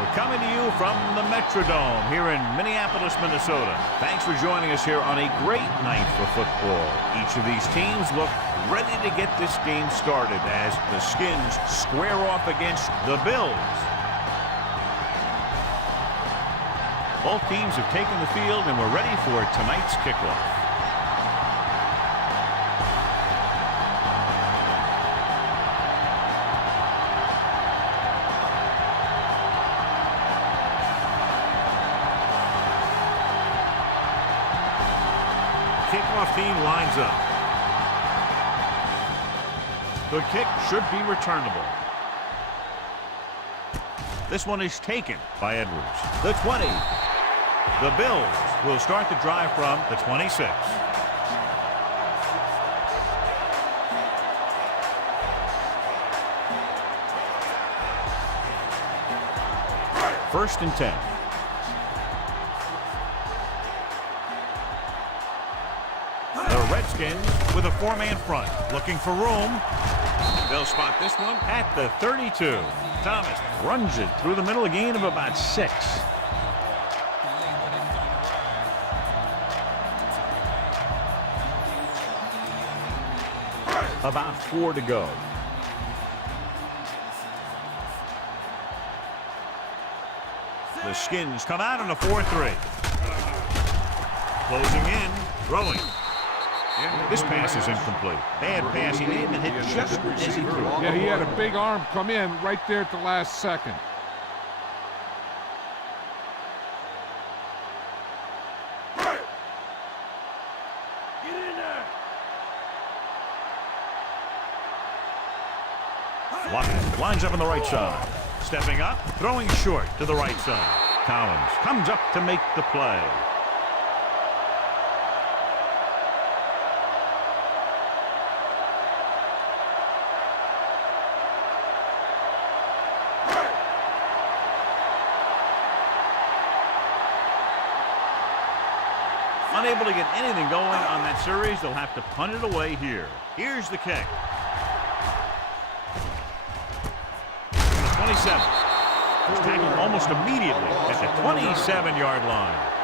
We're coming to you from the Metrodome here in Minneapolis, Minnesota. Thanks for joining us here on a great night for football. Each of these teams look ready to get this game started as the Skins square off against the Bills. Both teams have taken the field and we're ready for tonight's kickoff. Kickoff team lines up. The kick should be returnable. This one is taken by Edwards. The 20. The Bills will start the drive from the 26. First and 10. Redskins with a four-man front, looking for room. They'll spot this one at the 32. Thomas runs it through the middle, a gain of about 6. About 4 to go. The Skins come out on a 4-3. Closing in, throwing. This pass is incomplete. Bad pass. He made it hit just as he threw it. Yeah, he had a big arm come in right there at the last second. Get in there. Watkins lines up on the right side. Stepping up, throwing short to the right side. Collins comes up to make the play. Unable to get anything going on that series, they'll have to punt it away here. Here's the kick. The 27. He's tackled almost immediately at the 27-yard line.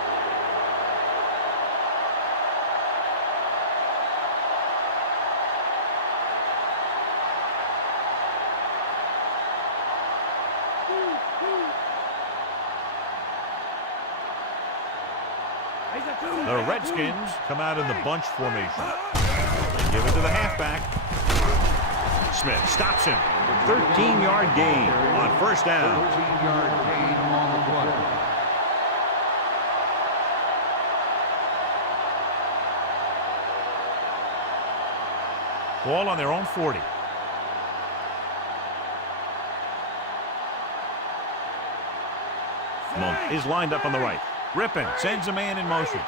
The Redskins come out in the bunch formation. They give it to the halfback. Smith stops him. 13-yard gain on first down. 13-yard gain on the play. Ball on their own 40. Monk is lined up on the right. Rippin sends a man in motion.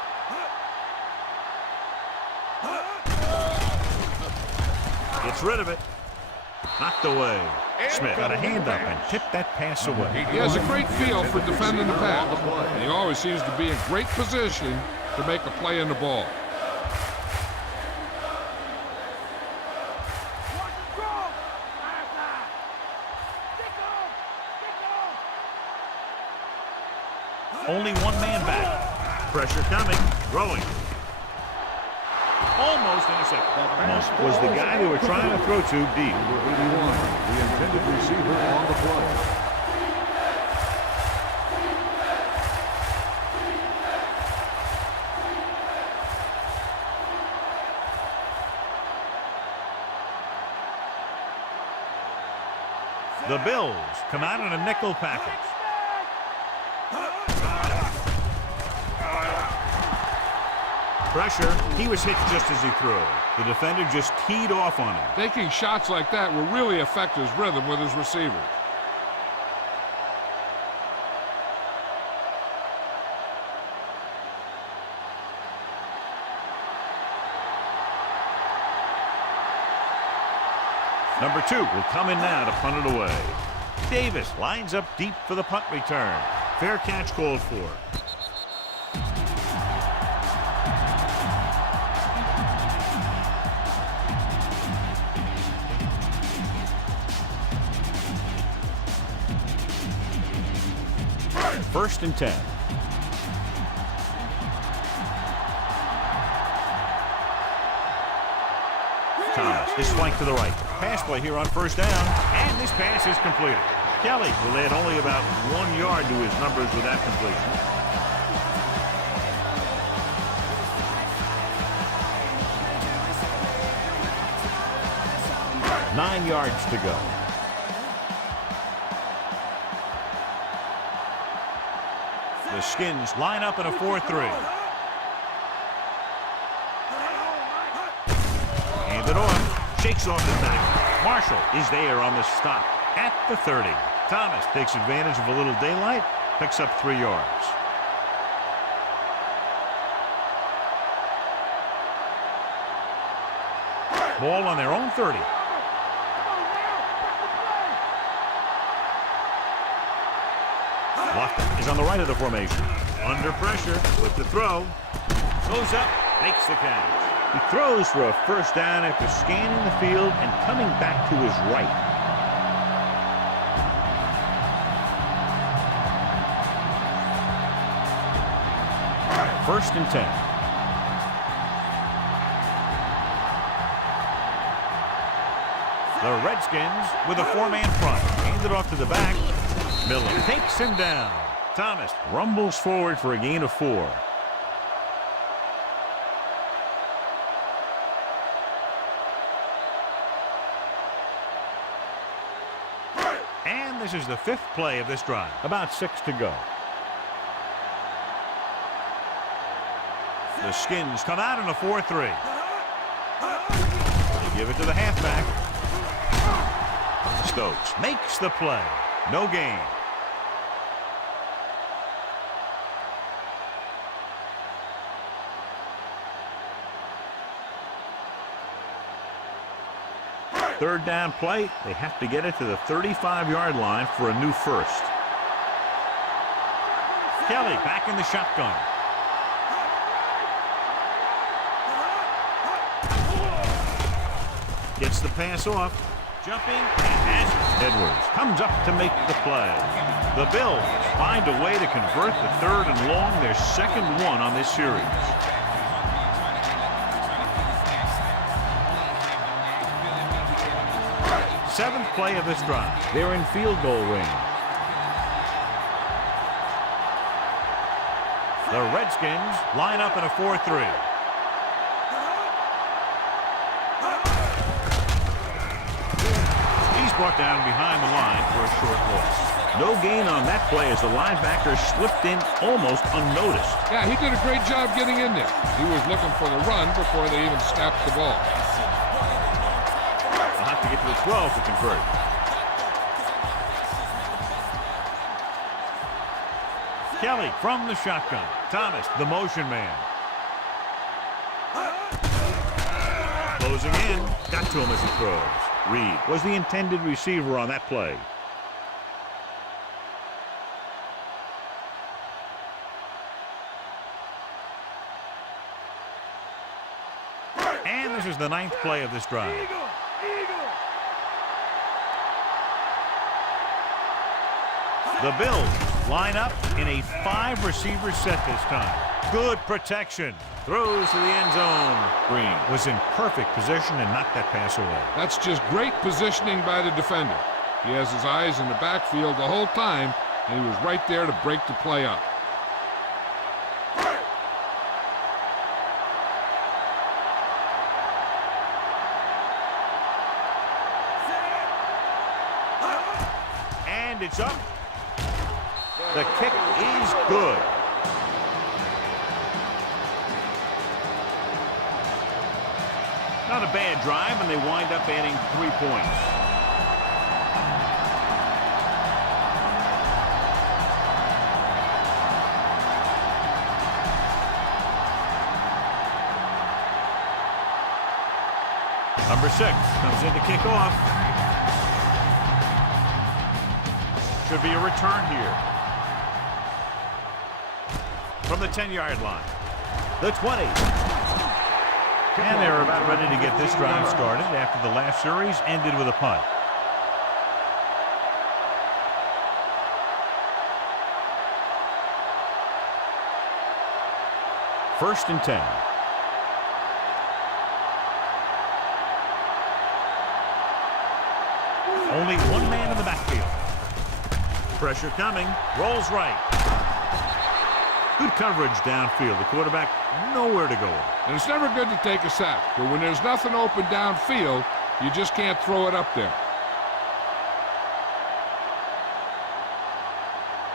Gets rid of it. Knocked away. Smith got a hand up and tipped that pass away. He has a great feel for defending the pass. And he always seems to be in great position to make a play on the ball. Only one man back. Pressure coming. Throwing. Almost intercepted. Monk was the guy they were trying to throw to deep. Number 81, the intended receiver on the play. The Bills come out in a nickel package. Pressure. He was hit just as he threw. The defender just teed off on him. Taking shots like that will really affect his rhythm with his receivers. Number 2 will come in now to punt it away. Davis lines up deep for the punt return. Fair catch called for. First and 10. Thomas is flanked to the right. Pass play here on first down, and this pass is completed. Kelly will add only about 1 yard to his numbers with that completion. Nine yards to go. The Skins line up in a 4-3. Hand it off. Shakes off the back. Marshall is there on the stop at the 30. Thomas takes advantage of a little daylight. Picks up 3 yards. Ball on their own 30. Lofton is on the right of the formation. Under pressure with the throw. Goes up, makes the catch. He throws for a first down after scanning the field and coming back to his right. First and 10. The Redskins with a 4-man front. Handed off to the back. Miller takes him down. Thomas rumbles forward for a gain of 4. And this is the 5th play of this drive. About 6 to go. The Skins come out in a 4-3. They give it to the halfback. Stokes makes the play. No gain. Third down play. They have to get it to the 35-yard line for a new first. Kelly back in the shotgun. Gets the pass off. Jumping and has it. Edwards comes up to make the play. The Bills find a way to convert the 3rd and long, their second one on this series. Seventh play of this drive. They're in field goal range. The Redskins line up in a 4-3. Brought down behind the line for a short loss. No gain on that play as the linebacker slipped in almost unnoticed. Yeah, he did a great job getting in there. He was looking for the run before they even snapped the ball. They'll have to get to the 12 to convert. Kelly from the shotgun. Thomas, the motion man. Closing in. Got to him as he throws. Reed was the intended receiver on that play. And this is the 9th play of this drive. The Bills line up in a 5-receiver set this time. Good protection. Throws to the end zone. Green was in perfect position and knocked that pass away. That's just great positioning by the defender. He has his eyes in the backfield the whole time, and he was right there to break the play up. And it's up. The kick is good. Not a bad drive, and they wind up adding 3 points. Number 6 comes in to kick off. Should be a return here. From the 10-yard line. The 20. And they're about ready to get this drive started after the last series ended with a punt. First and 10. Only one man in the backfield. Pressure coming. Rolls right. Good coverage downfield. The quarterback nowhere to go. And it's never good to take a sack, but when there's nothing open downfield, you just can't throw it up there.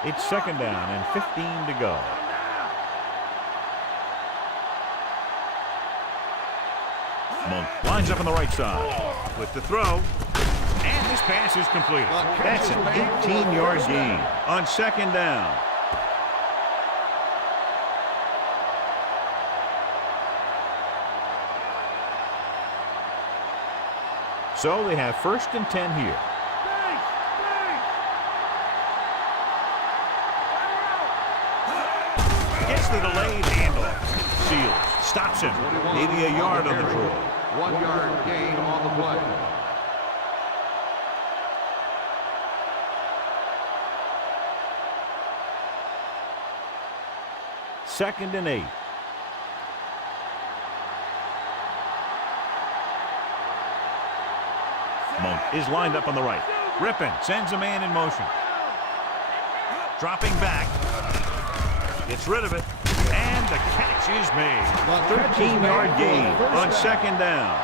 It's second down and 15 to go. Monk lines up on the right side with the throw. And this pass is completed. That's an 18-yard gain on second down. So they have first and 10 here. Gets the delayed handoff. Seals. Stops him. Maybe a yard on the draw. 1 yard gain on the play. Second and 8. Monk is lined up on the right. Rippin sends a man in motion. Dropping back. Gets rid of it. And the catch is made. 13-yard gain on second down.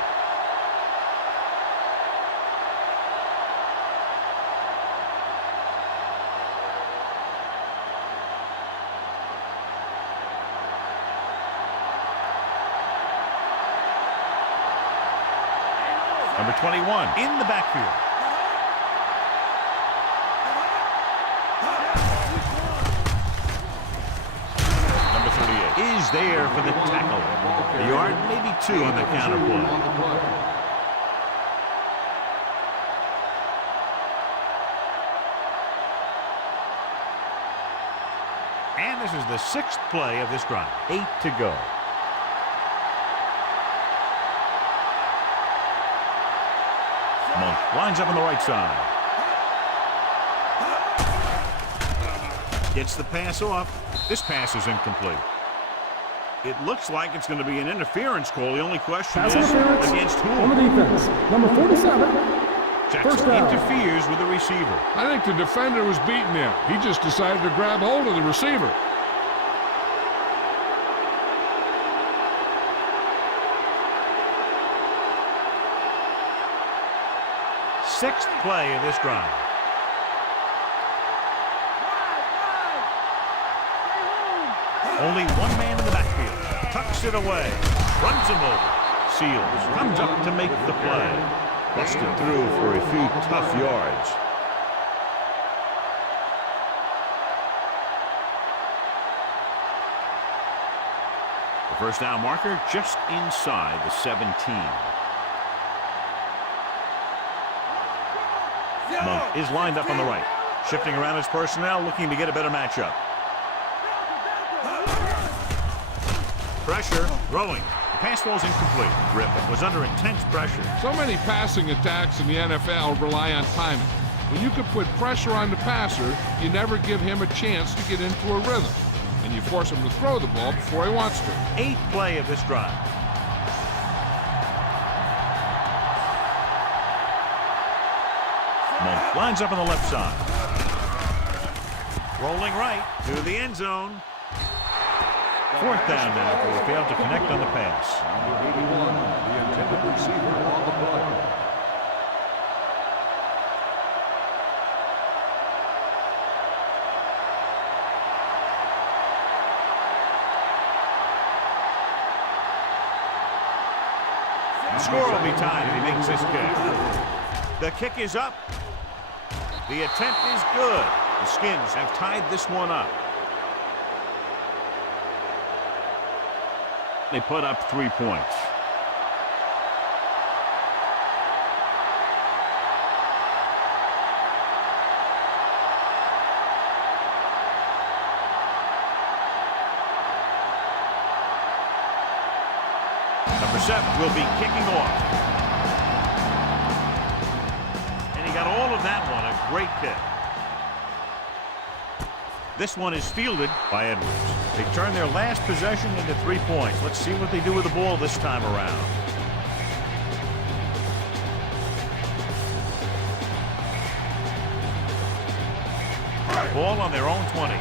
Number 21 in the backfield. Number 38 is there for the tackle. A yard, maybe 2 on the counter play. And this is the 6th play of this drive. 8 to go. Monk lines up on the right side. Gets the pass off. This pass is incomplete. It looks like it's going to be an interference call. The only question is against whom? On the defense, number 47. Jackson interferes with the receiver. I think the defender was beating him. He just decided to grab hold of the receiver. Sixth play of this drive. Only one man in the backfield. Tucks it away. Runs him over. Seals. Comes up to make the play. Busted through for a few tough yards. The first down marker just inside the 17. Monk is lined up on the right. Shifting around his personnel, looking to get a better matchup. Pressure, throwing. The pass ball's incomplete. Rip was under intense pressure. So many passing attacks in the NFL rely on timing. When you can put pressure on the passer, you never give him a chance to get into a rhythm. And you force him to throw the ball before he wants to. 8th play of this drive. Monk lines up on the left side. Rolling right to the end zone. 4th down now after he failed to connect on the pass. Number 81, the intended receiver on the play. The score will be tied if he makes this kick. The kick is up. The attempt is good. The Skins have tied this one up. They put up 3 points. Number 7 will be kicking off. And he got all of that one. A great kick. This one is fielded by Edwards. They turn their last possession into 3 points. Let's see what they do with the ball this time around. Ball on their own 20.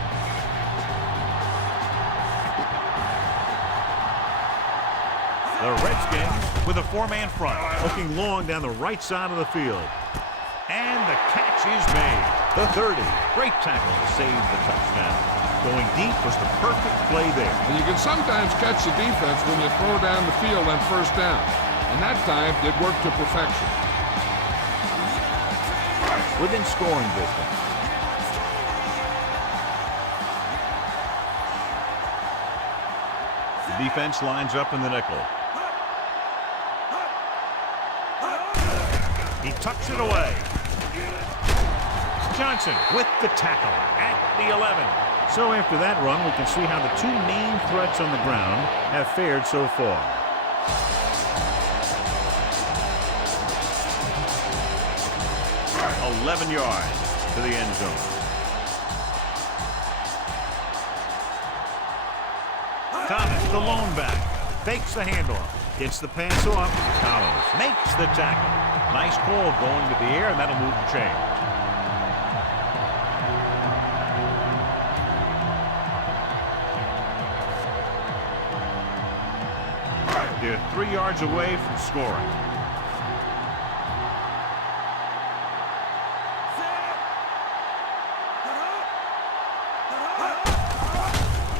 The Redskins with a 4-man front, looking long down the right side of the field. And the catch is made. The 30. Great tackle to save the touchdown. Going deep was the perfect play there. And you can sometimes catch the defense when you throw down the field on first down. And that time, it worked to perfection. Within scoring distance. The defense lines up in the nickel. He tucks it away. Johnson with the tackle at the 11. So after that run, we can see how the two main threats on the ground have fared so far. $11 yards to the end zone. Thomas, the lone back, fakes the handoff, gets the pass off. Collins makes the tackle. Nice call going to the air, and that'll move the chain. They're 3 yards away from scoring.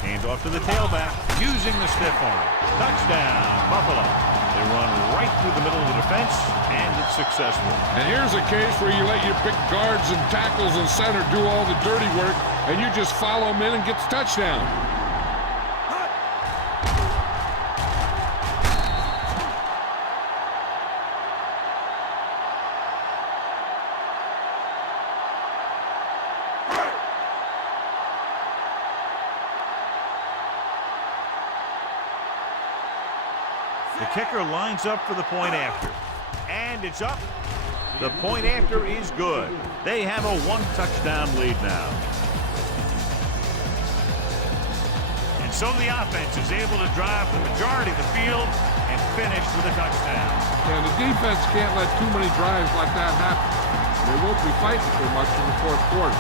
Hands off to the tailback, using the stiff arm. Touchdown, Buffalo. They run right through the middle of the defense, and it's successful. And here's a case where you let your big guards and tackles and center do all the dirty work, and you just follow them in and get the touchdown. The kicker lines up for the point after. And it's up. The point after is good. They have a 1-touchdown lead now. And so the offense is able to drive the majority of the field and finish with a touchdown. And the defense can't let too many drives like that happen. They won't be fighting for much in the fourth quarter.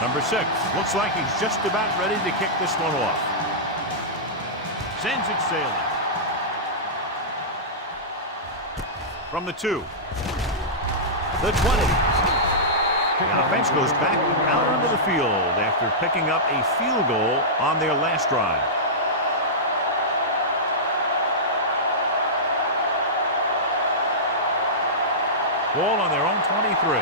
Number 6 looks like he's just about ready to kick this one off. Sends it sailing. From the 2. The 20. The offense goes back out onto the field after picking up a field goal on their last drive. Ball on their own 23.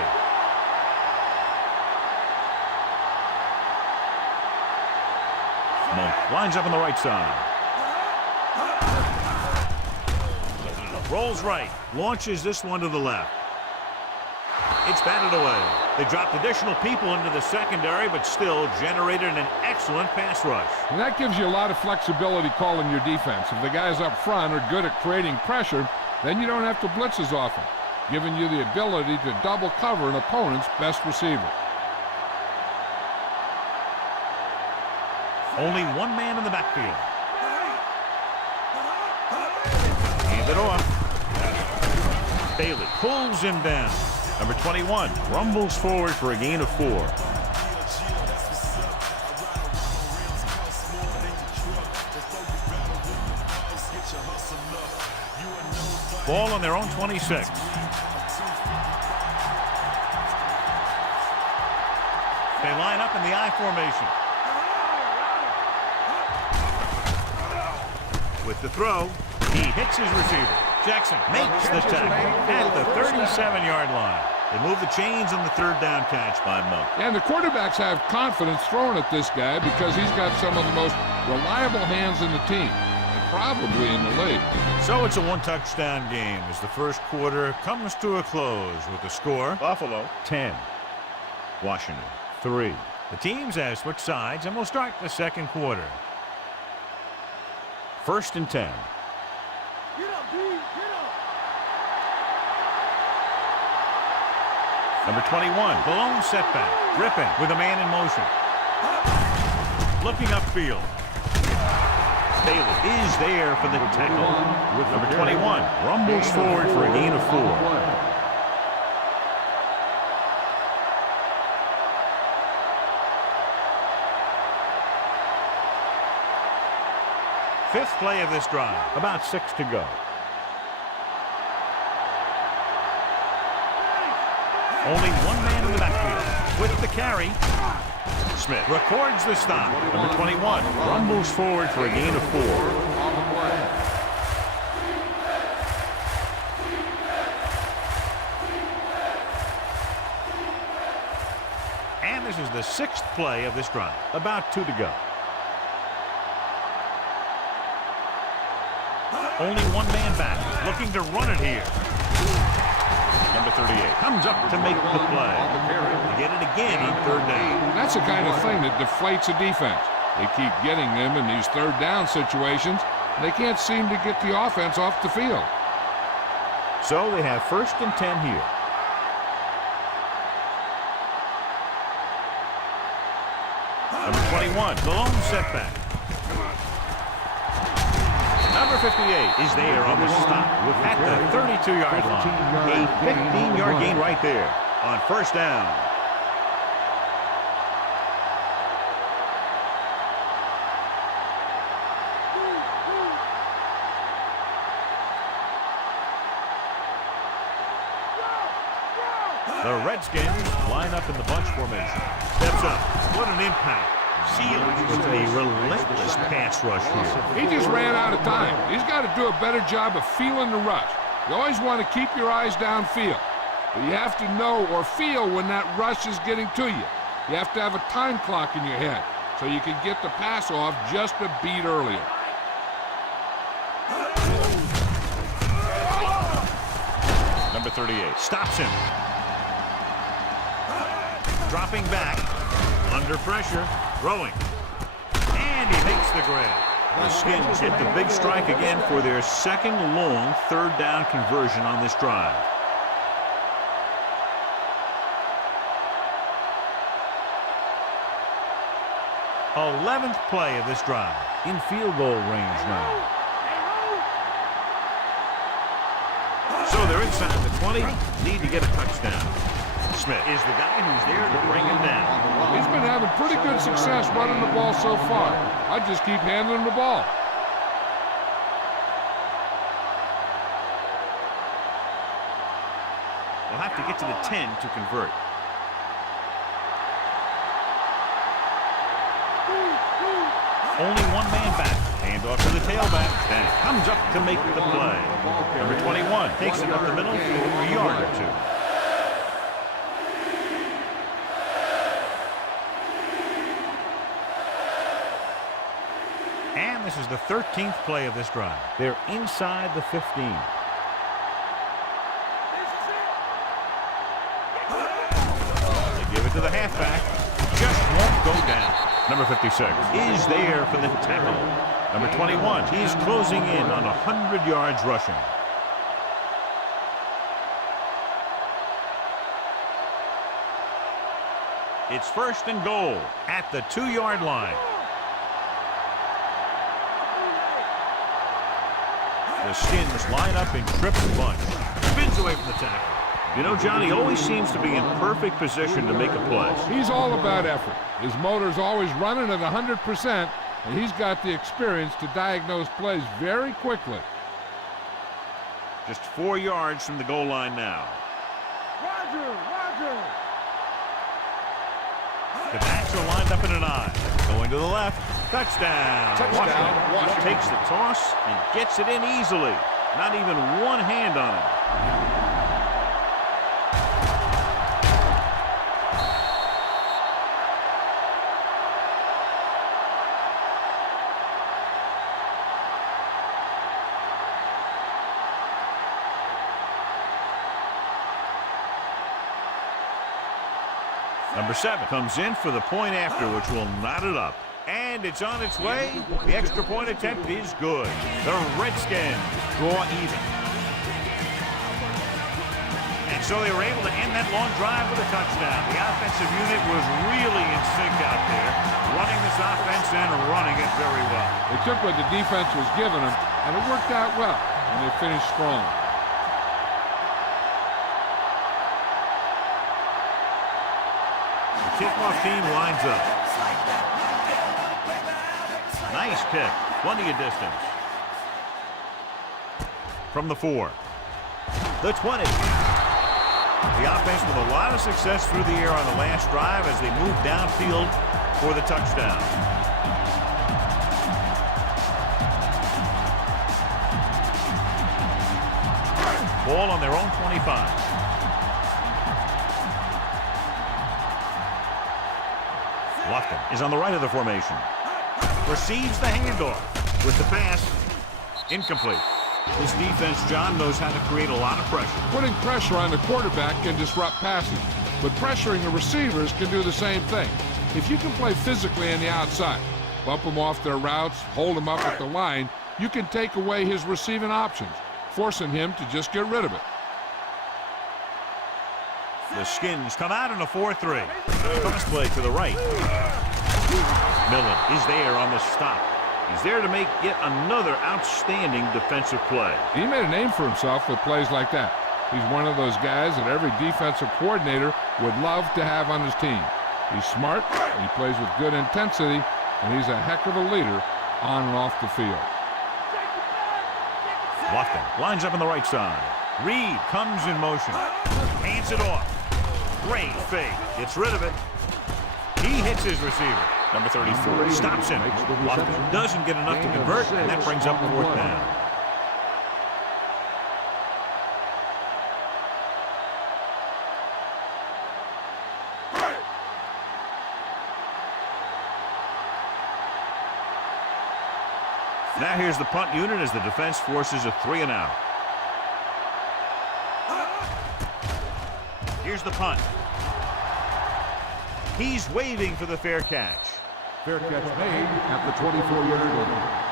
Monk lines up on the right side. Rolls right. Launches this one to the left. It's batted away. They dropped additional people into the secondary, but still generated an excellent pass rush. And that gives you a lot of flexibility calling your defense. If the guys up front are good at creating pressure, then you don't have to blitz as often, giving you the ability to double cover an opponent's best receiver. Only one man in the backfield. Hand it off. Bailey pulls him down. Number 21 rumbles forward for a gain of 4. Ball on their own 26. They line up in the I formation. With the throw, he hits his receiver. Jackson makes the tackle at the 37-yard line. They move the chains on the third down catch by Monk. And the quarterbacks have confidence throwing at this guy because he's got some of the most reliable hands in the team, and probably in the league. So it's a 1-touchdown game as the first quarter comes to a close with the score: Buffalo 10, Washington 3. The teams have switched sides, and we'll start the second quarter. 1st and 10. Number 21, blown setback. Gripping with a man in motion. Looking upfield. Bailey is there for the tackle. Number 21 rumbles forward for a gain of 4. Fifth play of this drive. About 6 to go. Only one man in the backfield. With the carry, Smith records the stop. Number 21 rumbles forward for a gain of 4. And this is the 6th play of this drive. About 2 to go. Only one man back, looking to run it here. Number 38 comes up to make the play. They get it again on 3rd down. That's the kind of thing that deflates a defense. They keep getting them in these 3rd down situations. They can't seem to get the offense off the field. So they have 1st and 10 here. Number 21, the lone setback. Number 58 is there on the stop at the 32-yard line. A 15-yard gain right there on 1st down. The Redskins line up in the bunch formation. Steps up. What an impact. Seals with a relentless pass rush here. He just ran out of time. He's got to do a better job of feeling the rush. You always want to keep your eyes downfield. But you have to know or feel when that rush is getting to you. You have to have a time clock in your head so you can get the pass off just a beat earlier. Number 38 stops him. Dropping back, under pressure, throwing. And he makes the grab. The Skins hit the big strike again for their 2nd long 3rd down conversion on this drive. Eleventh play of this drive. In field goal range now. So they're inside the 20. Need to get a touchdown. Smith is the guy who's there to bring him down. He's been having pretty good success running the ball so far. I just keep handling the ball. They'll have to get to the 10 to convert. Only one man back. Hand off to the tailback. Then comes up to make the play. Number 21 takes it up the middle for a yard or 2. And this is the 13th play of this drive. They're inside the 15. They give it to the halfback. Just won't go down. Number 56 is there for the tackle. Number 21, he's closing in on 100 yards rushing. It's 1st and goal at the 2-yard line. The Skins line up in triple bunch. Spins away from the tackle. You know, Johnny always seems to be in perfect position to make a play. He's all about effort. His motor's always running at 100%, and he's got the experience to diagnose plays very quickly. Just 4 yards from the goal line now. Roger! The backs are lined up in an I. Going to the left. Touchdown. Washington takes the toss and gets it in easily. Not even one hand on it. Number 7 comes in for the point after, which will knot it up. And it's on its way. The extra point attempt is good. The Redskins draw even. And so they were able to end that long drive with a touchdown. The offensive unit was really in sync out there, running this offense and running it very well. They took what the defense was giving them, and it worked out well, and they finished strong. The kickoff team lines up. Nice kick. Plenty of distance. From the 4. The 20. The offense with a lot of success through the air on the last drive as they move downfield for the touchdown. Ball on their own 25. Lofton is on the right of the formation. Receives the handoff with the pass. Incomplete. This defense, John, knows how to create a lot of pressure. Putting pressure on the quarterback can disrupt passing, but pressuring the receivers can do the same thing. If you can play physically on the outside, bump them off their routes, hold them up at the line, you can take away his receiving options, forcing him to just get rid of it. The Skins come out in a 4-3. Cross play to the right. Millen is there on the stop. He's there to make yet another outstanding defensive play. He made a name for himself with plays like that. He's one of those guys that every defensive coordinator would love to have on his team. He's smart, he plays with good intensity, and he's a heck of a leader on and off the field. Lofton lines up on the right side. Reed comes in motion. Hands it off. Great fake. Gets rid of it. He hits his receiver. Number 34 stops him. Lofton doesn't get enough to convert, and that brings up 4th down. Now here's the punt unit as the defense forces a 3-and-out. Here's the punt. He's waiting for the fair catch. Fair catch made at the 24-yard line.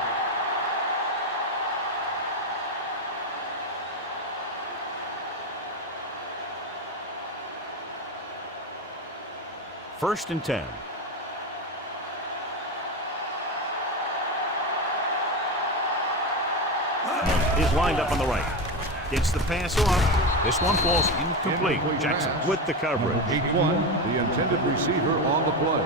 First and 10. Is lined up on the right. Gets the pass off. This one falls incomplete. Jackson with the coverage. 8-1, the intended receiver on the play.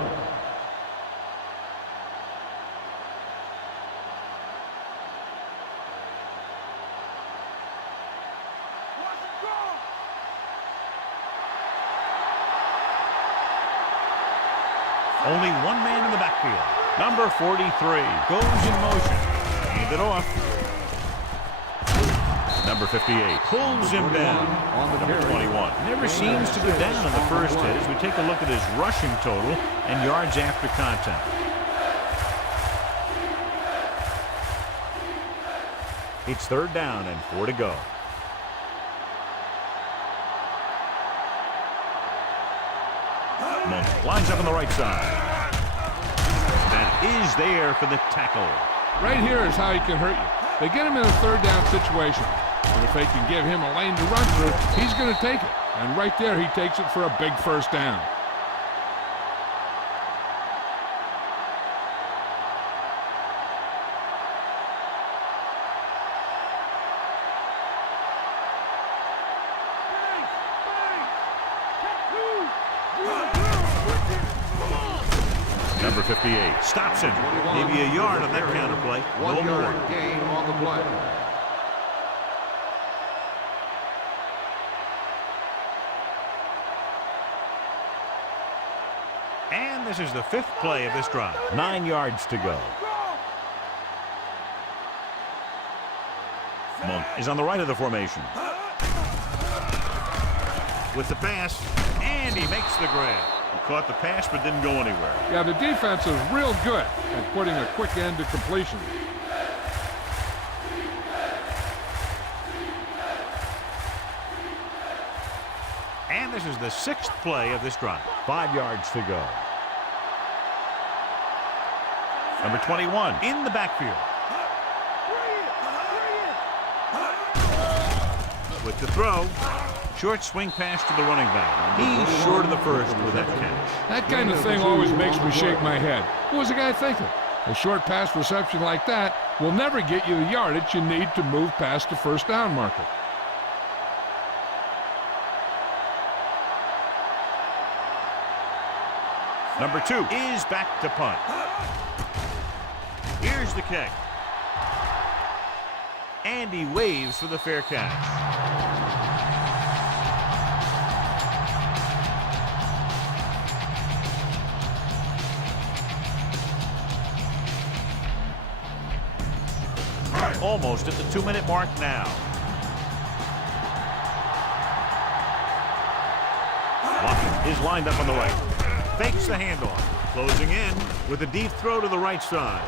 Only one man in the backfield. Number 43 goes in motion. Hand it off. Number 58 pulls him down. Number 21 never seems to go down on the first hit as we take a look at his rushing total and yards after contact. It's 3rd down and 4 to go. Monk lines up on the right side. That is there for the tackle. Right here is how he can hurt you. They get him in a 3rd down situation. And if they can give him a lane to run through, he's going to take it. And right there, he takes it for a big 1st down. Number 58 stops him. Maybe a yard on that counter play. No more. Gain on the play. And this is the 5th play of this drive. 9 yards to go. Monk is on the right of the formation. With the pass, and he makes the grab. He caught the pass but didn't go anywhere. Yeah, the defense is real good at putting a quick end to completion. And this is the 6th play of this drive. 5 yards to go. Number 21 in the backfield. With the throw, Short swing pass to the running back. He's short of the first with that catch. That kind of thing always makes me shake my head. What was the guy thinking? A short pass reception like that will never get you the yardage you need to move past the first down marker. Number 2 is back to punt. Here's the kick. And he waves for the fair catch. Almost at the 2-minute mark now. Watson is lined up on the right. Fakes the handoff. Closing in with a deep throw to the right side.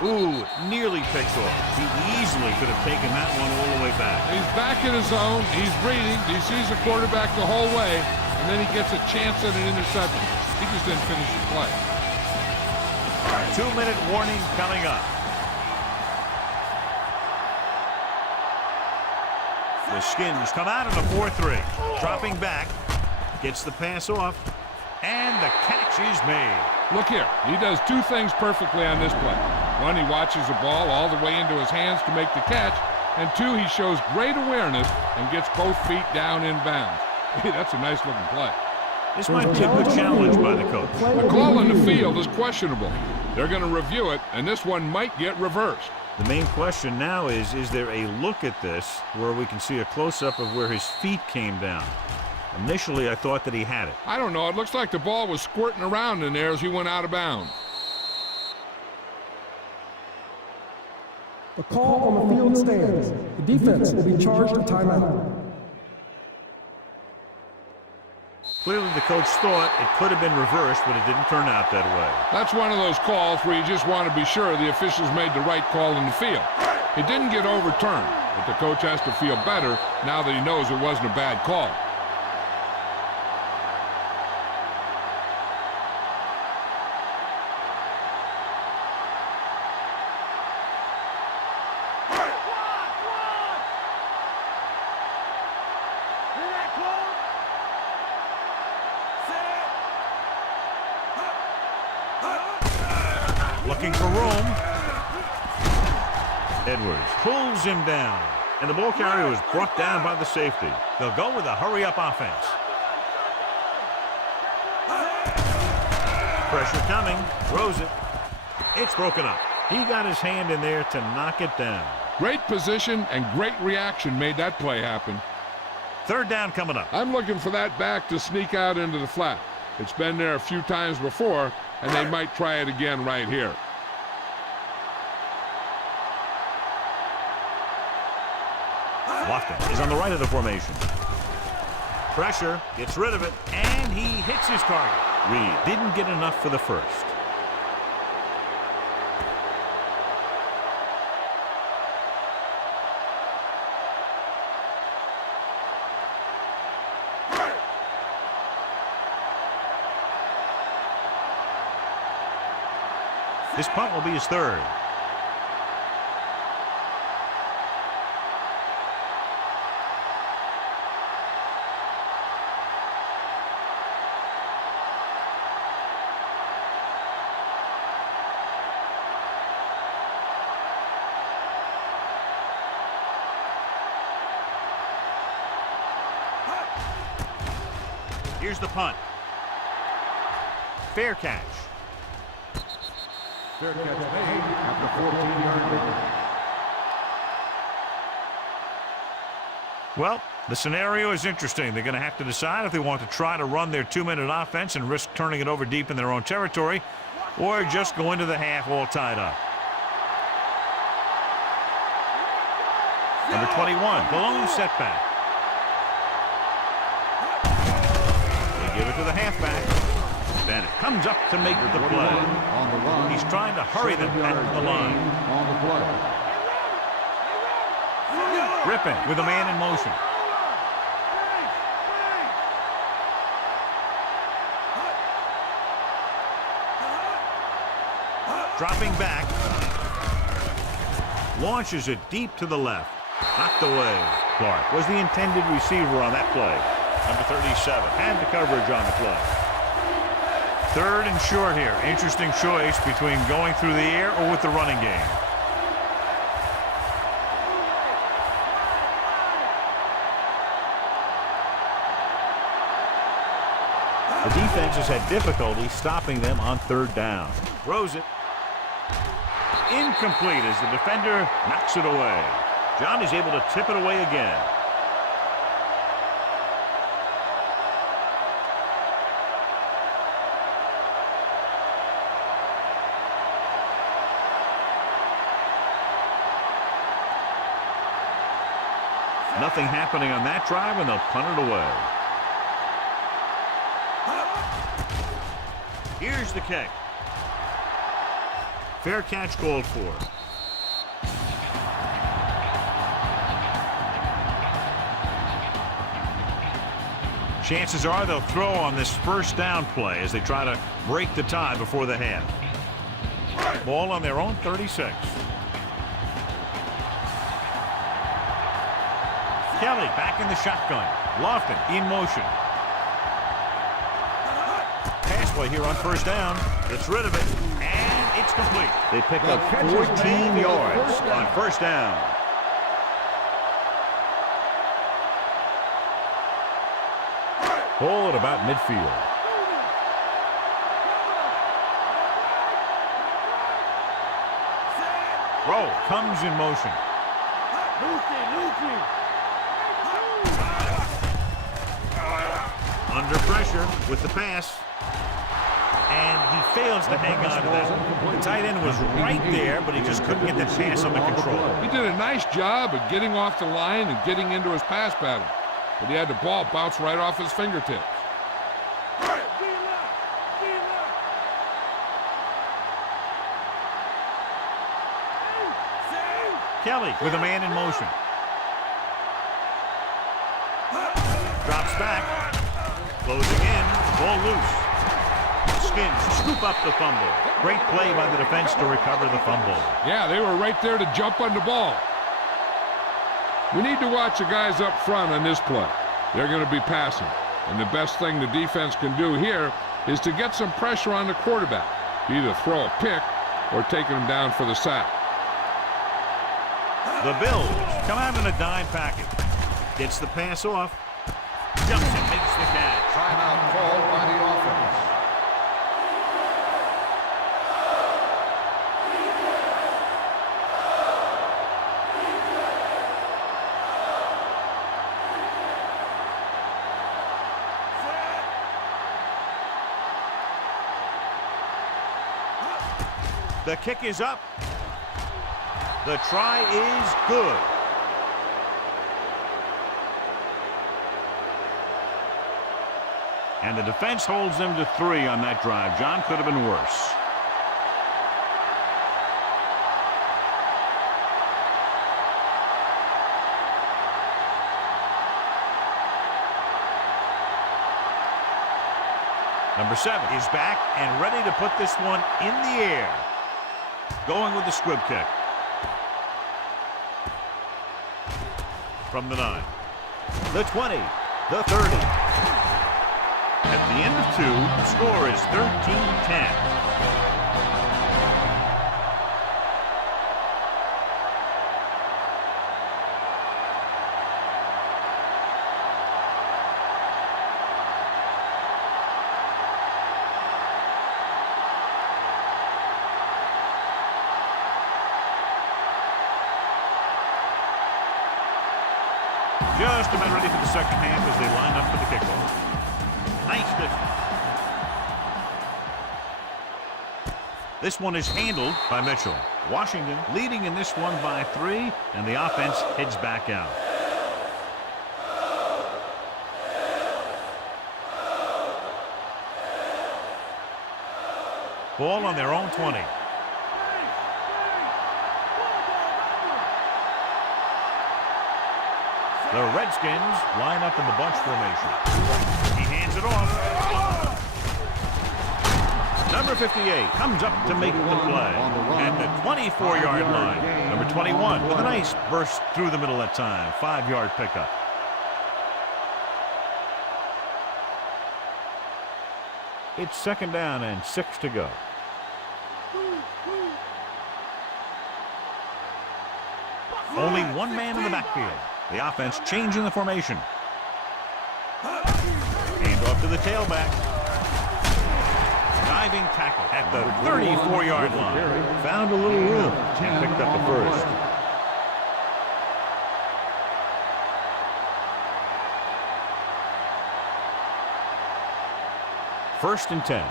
Ooh, nearly picked off. He easily could have taken that one all the way back. He's back in his zone. He's breathing. He sees the quarterback the whole way, and then he gets a chance at an interception. He just didn't finish the play. 2-minute warning coming up. The Skins come out in a 4-3. Dropping back. Gets the pass off. And the catch is made. Look here. He does 2 things perfectly on this play. 1, he watches the ball all the way into his hands to make the catch. And 2, he shows great awareness and gets both feet down in bounds. Hey, that's a nice-looking play. This might be a good challenge by the coach. The call in the field is questionable. They're going to review it, and this one might get reversed. The main question now is there a look at this where we can see a close-up of where his feet came down? Initially, I thought that he had it. I don't know. It looks like the ball was squirting around in there as he went out of bounds. The call on the field stands. The defense will be charged a timeout. Clearly, the coach thought it could have been reversed, but it didn't turn out that way. That's one of those calls where you just want to be sure the officials made the right call in the field. It didn't get overturned, but the coach has to feel better now that he knows it wasn't a bad call. Looking for room. Edwards pulls him down. And the ball carrier was brought down by the safety. They'll go with a hurry-up offense. Pressure coming. Throws it. It's broken up. He got his hand in there to knock it down. Great position and great reaction made that play happen. 3rd down coming up. I'm looking for that back to sneak out into the flat. It's been there a few times before, and they might try it again right here. Lofton is on the right of the formation. Pressure, gets rid of it, and he hits his target. Reed didn't get enough for the first. This punt will be his 3rd. Here's the punt. Fair catch. Fair catch made at the 14-yard line. Well, the scenario is interesting. They're going to have to decide if they want to try to run their 2-minute offense and risk turning it over deep in their own territory, or just go into the half all tied up. Number 21, balloon setback. They give it to the halfback. Bennett comes up to make the play. On the run. He's trying to hurry them at the line. On the play. Rippin with a man in motion. Dropping back. Launches it deep to the left. Knocked away. Clark was the intended receiver on that play. Number 37 had the coverage on the play. 3rd and short here. Interesting choice between going through the air or with the running game. The defense has had difficulty stopping them on 3rd down. Throws it. Incomplete as the defender knocks it away. John is able to tip it away again. Nothing happening on that drive, and they'll punt it away. Here's the kick. Fair catch called for. Chances are they'll throw on this 1st down play as they try to break the tie before the half. Ball on their own 36. Kelly back in the shotgun. Lofton in motion. Pass play here on 1st down. Gets rid of it, and it's complete. They pick up 14 yards on 1st down. Ball at about midfield. Rowe comes in motion. Under pressure with the pass. And he fails to hang on to that. The tight end was right there, but he just couldn't get the pass under control. He did a nice job of getting off the line and getting into his pass pattern. But he had the ball bounce right off his fingertips. Kelly with a man in motion. Drops back. Closing in. Ball loose. Skins scoop up the fumble. Great play by the defense to recover the fumble. Yeah, they were right there to jump on the ball. We need to watch the guys up front on this play. They're going to be passing. And the best thing the defense can do here is to get some pressure on the quarterback. Either throw a pick or taking him down for the sack. The Bills come out in a dime package. Gets the pass off. Jumps and makes the catch. Timeout called by the offense. The kick is up. The try is good. And the defense holds them to 3 on that drive. John, could have been worse. Number 7 is back and ready to put this one in the air. Going with the squib kick. From the 9. The 20. The 30. At the end of 2, the score is 13-10. Just about ready for the second half as they line up for the kickoff. Nice distance. This one is handled by Mitchell. Washington leading in this one by 3, and the offense heads back out. Ball on their own 20. The Redskins line up in the bunch formation. He hands it off. Number 58 comes up to make the play at the 24-yard line. Number 21 with a nice burst through the middle that time. 5-yard pickup. It's 2nd down and 6 to go. Only one man in the backfield. The offense changing the formation. Hand off to the tailback. Diving tackle at the 34-yard line. Found a little room and picked up the first. First and 10.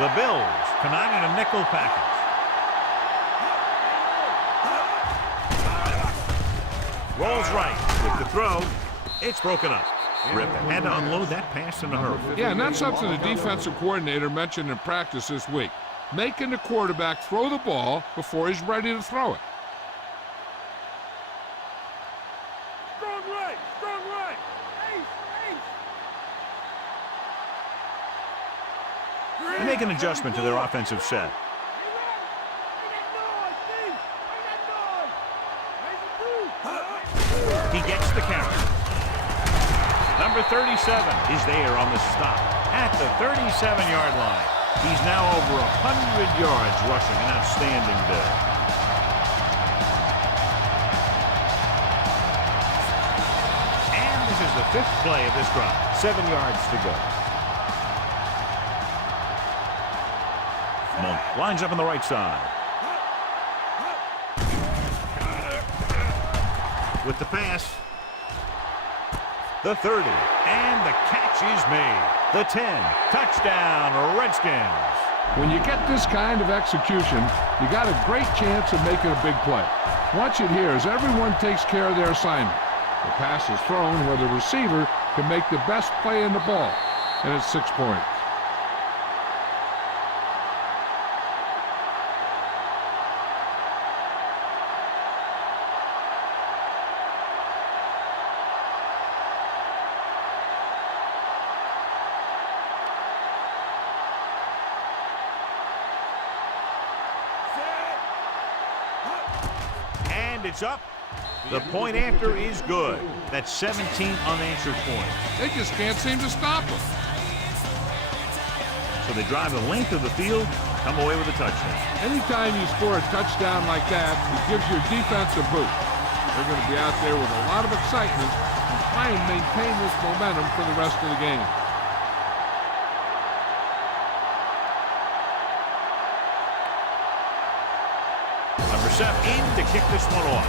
The Bills conniving a nickel package. Rolls right with the throw. It's broken up. Rip had to unload that pass in a hurry. Yeah, and that's something the defensive coordinator mentioned in practice this week. Making the quarterback throw the ball before he's ready to throw it. Strong right. Strong right. They make an adjustment to their offensive set. He gets the carry. Number 37 is there on the stop at the 37-yard line. He's now over 100 yards rushing. An outstanding day. And this is the 5th play of this drive. 7 yards to go. Monk lines up on the right side. With the pass. The 30. And the catch is made. The 10. Touchdown, Redskins. When you get this kind of execution, you got a great chance of making a big play. Watch it here as everyone takes care of their assignment. The pass is thrown where the receiver can make the best play in the ball. And it's 6 points. It's up. The point after is good. That's 17 unanswered points. They just can't seem to stop them. So they drive the length of the field, come away with a touchdown. Anytime you score a touchdown like that, it gives your defense a boost. They're going to be out there with a lot of excitement and try and maintain this momentum for the rest of the game. In to kick this one off.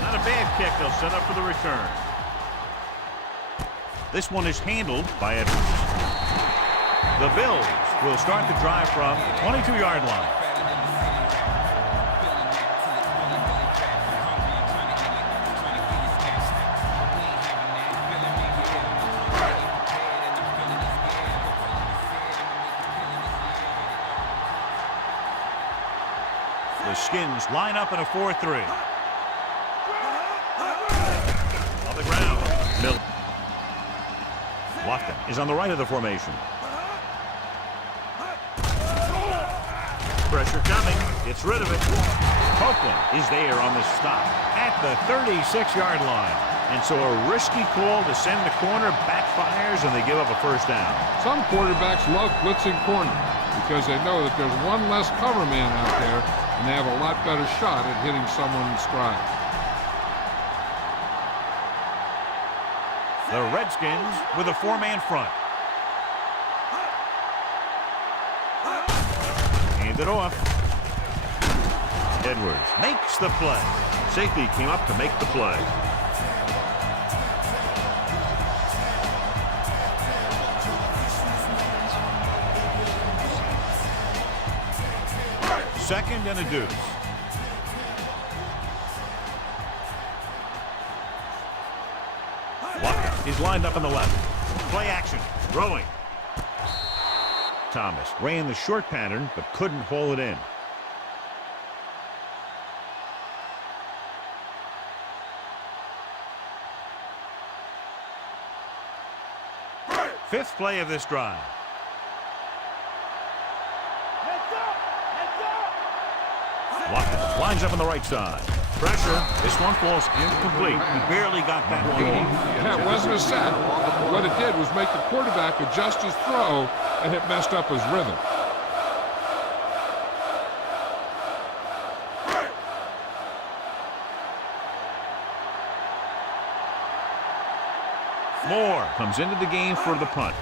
Not a bad kick. They'll set up for the return. This one is handled by Edwards. The Bills will start the drive from the 22-yard line. The Skins line up in a 4-3. On the ground. Miller. Lofton is on the right of the formation. Pressure coming. Gets rid of it. Copeland is there on the stop at the 36-yard line. And so a risky call to send the corner backfires and they give up a first down. Some quarterbacks love blitzing corners because they know that there's one less cover man out there and they have a lot better shot at hitting someone in stride. The Redskins with a 4-man front. Hand it off. Edwards makes the play. Safety came up to make the play. Second and a deuce. Walker is lined up on the left. Play action. Throwing. Thomas ran the short pattern but couldn't haul it in. Fifth play of this drive. Watkins lines up on the right side. Pressure. This one falls incomplete. He barely got that one off. Yeah, it wasn't a sack. What it did was make the quarterback adjust his throw, and it messed up his rhythm. Moore comes into the game for the punt.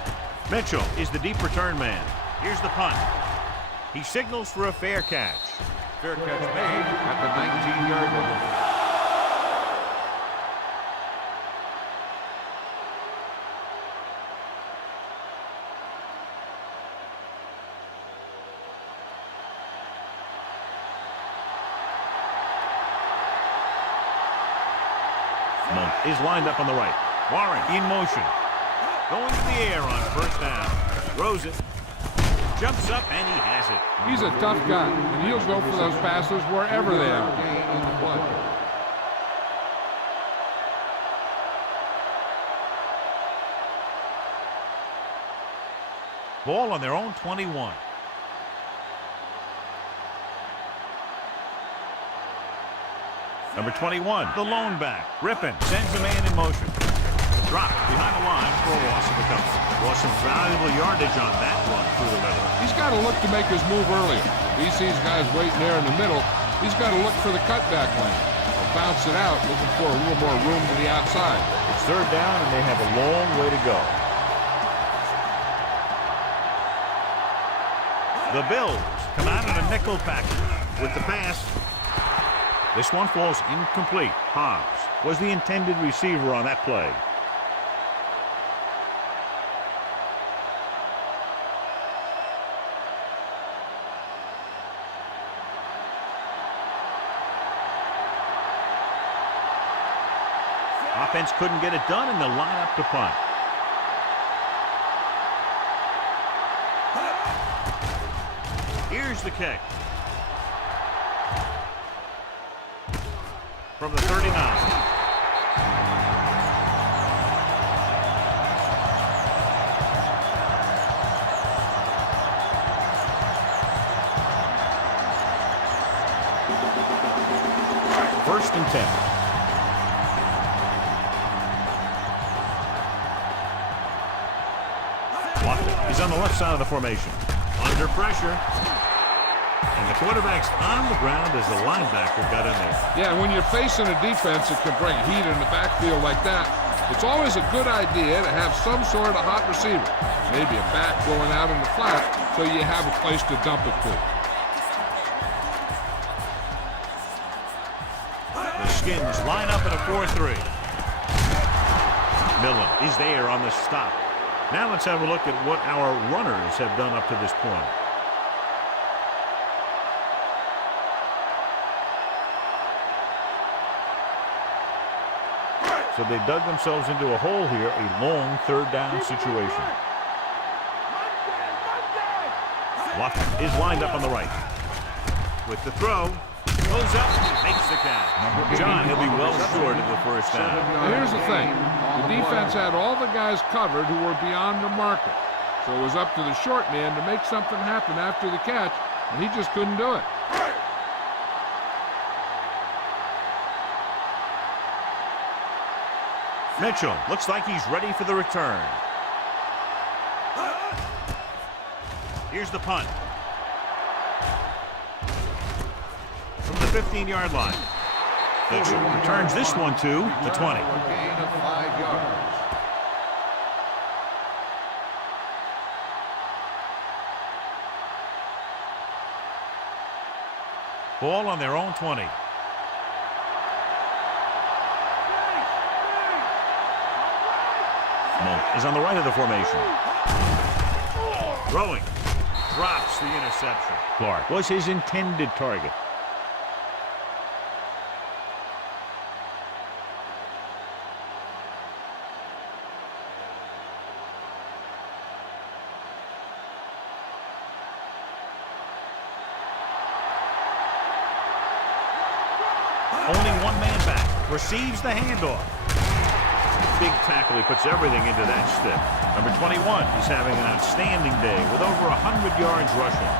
Mitchell is the deep return man. Here's the punt. He signals for a fair catch. Fair catch made at the 19-yard line. Monk is lined up on the right. Warren in motion. Going to the air on first down. Throws it. Jumps up and he has it. He's a tough guy, and he'll go for those passes wherever they are. In the play. Ball on their own 21. Number 21, the lone back. Rippon sends a man in motion. Drop behind the line for a loss of a couple. Lost some valuable yardage on that run through the middle. He's got to look to make his move earlier. If he sees guys waiting there in the middle, he's got to look for the cutback lane. Or bounce it out, looking for a little more room to the outside. It's third down, and they have a long way to go. The Bills come out in a nickel package with the pass. This one falls incomplete. Hobbs was the intended receiver on that play. Offense couldn't get it done, and they'll line up to punt. Here's the kick. From the 39. First and 10. He's on the left side of the formation. Under pressure. And the quarterback's on the ground as the linebacker got in there. Yeah, when you're facing a defense that can bring heat in the backfield like that, it's always a good idea to have some sort of hot receiver. Maybe a back going out in the flat so you have a place to dump it to. The Skins line up in a 4-3. Millen is there on the stop. Now let's have a look at what our runners have done up to this point. So they dug themselves into a hole here, a long third down situation. Watkins is lined up on the right. With the throw, goes up, makes the catch. John, he'll be well short of the first down. Now here's the thing. The defense had all the guys covered who were beyond the marker. So it was up to the short man to make something happen after the catch, and he just couldn't do it. Mitchell looks like he's ready for the return. Here's the punt. From the 15-yard line. Mitchell returns this one to the 20. A gain of 5 yards. Ball on their own 20. Monk is on the right of the formation. Throwing. Drops the interception. Clark was his intended target. Only one man back. Receives the handoff. big tackle. He puts everything into that stick. Number 21 is having an outstanding day with over 100 yards rushing.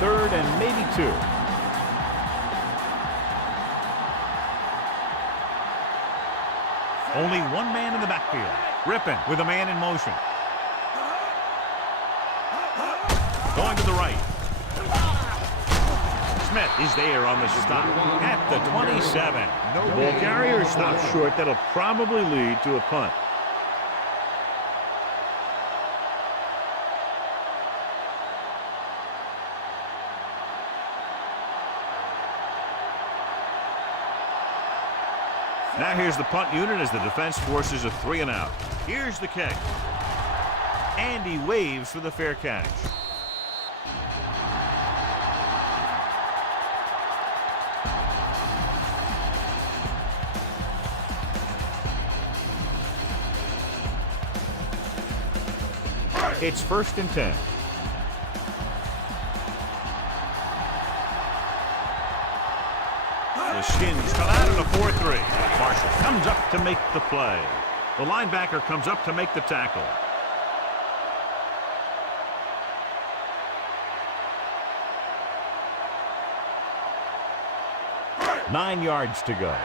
Third and maybe 2. Only one man in the backfield. Rippon with a man in motion. Going to the right. Smith is there on the stop at the 27. The ball carrier stops short. That'll probably lead to a punt. Now here's the punt unit as the defense forces a 3 and out. Here's the kick. And he waves for the fair catch. It's 1st and 10. The Skins come out in a 4-3. Marshall comes up to make the play. The linebacker comes up to make the tackle. Nine yards to go.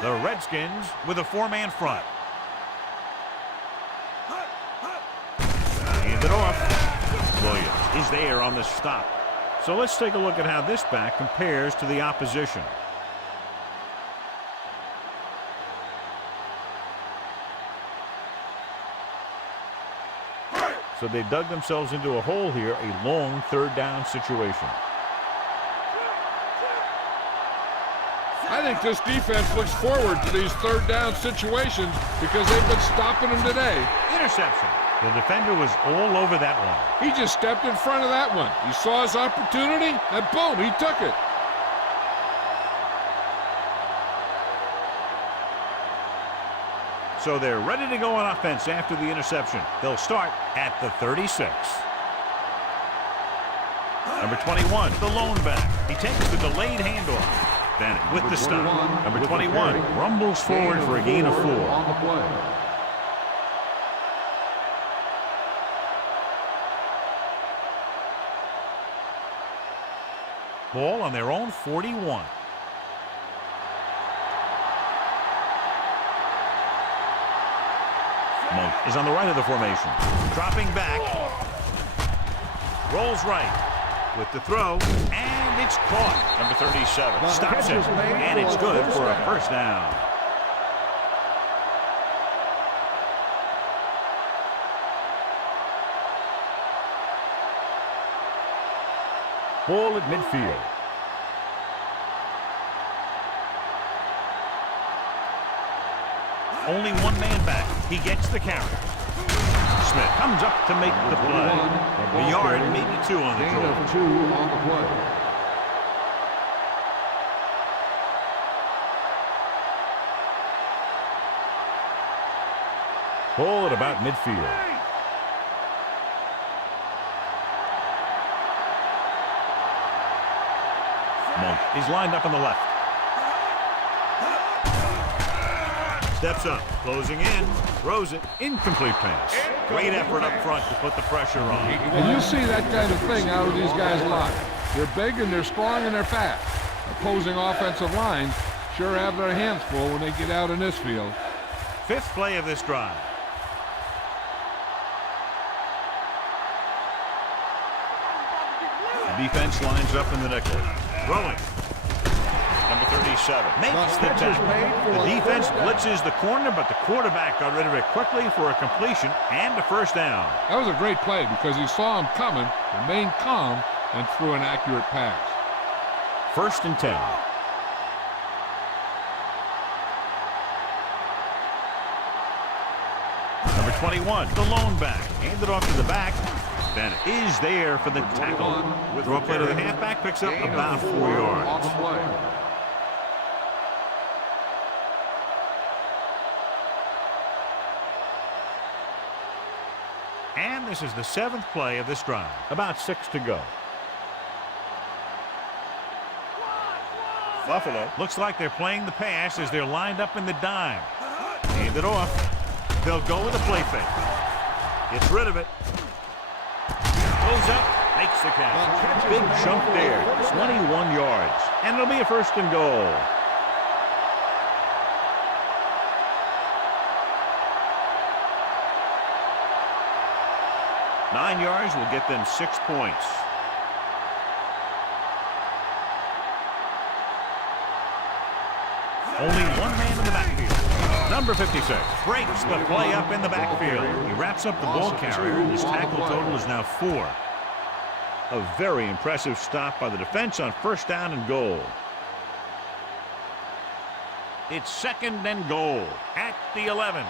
The Redskins with a 4-man front. Hand it off. Williams is there on the stop. So let's take a look at how this back compares to the opposition. So they dug themselves into a hole here, a long 3rd down situation. I think this defense looks forward to these 3rd down situations because they've been stopping them today. Interception. The defender was all over that one. He just stepped in front of that one. He saw his opportunity, and boom, he took it. So they're ready to go on offense after the interception. They'll start at the 36. Number 21, the lone back. He takes the delayed handoff. Bennett with the stop. Number 21 rumbles forward for a gain of 4. On the play. Ball on their own 41. Monk is on the right of the formation. Dropping back. Rolls right with the throw, and it's caught. Number 37 stops it, and it's good for a 1st down. Ball at midfield. Only one man back. He gets the carry. Smith comes up to make the play. A yard, maybe 2 on the Gain draw. of 2 on the play. Ball at about midfield. Monk is lined up on the left. Steps up, closing in, throws it, incomplete pass. Great effort up front to put the pressure on. And you see that kind of thing out of these guys a lot. They're big and they're strong and they're fast. Opposing offensive lines sure have their hands full when they get out in this field. 5th play of this drive. The defense lines up in the nickel. Throwing. Number 37 makes the tackle. The defense blitzes the corner, but the quarterback got rid of it quickly for a completion and a 1st down. That was a great play because he saw him coming, remained calm, and threw an accurate pass. 1st and 10. Number 21, the lone back. Handed off to the back. Bennett is there for the tackle. Throw play to the halfback, picks up about 4 yards. On the play. And this is the 7th play of this drive. About 6 to go. Buffalo looks like they're playing the pass as they're lined up in the dime. Hand it off. They'll go with a play fake. Gets rid of it. Goes up. Makes the catch. Big jump there. 21 yards. And it'll be a 1st and goal. Nine yards will get them 6 points. Only one man in the backfield. Number 56 breaks the play up in the backfield. He wraps up the ball carrier. His tackle total is now 4. A very impressive stop by the defense on 1st down and goal. It's 2nd and goal at the 11.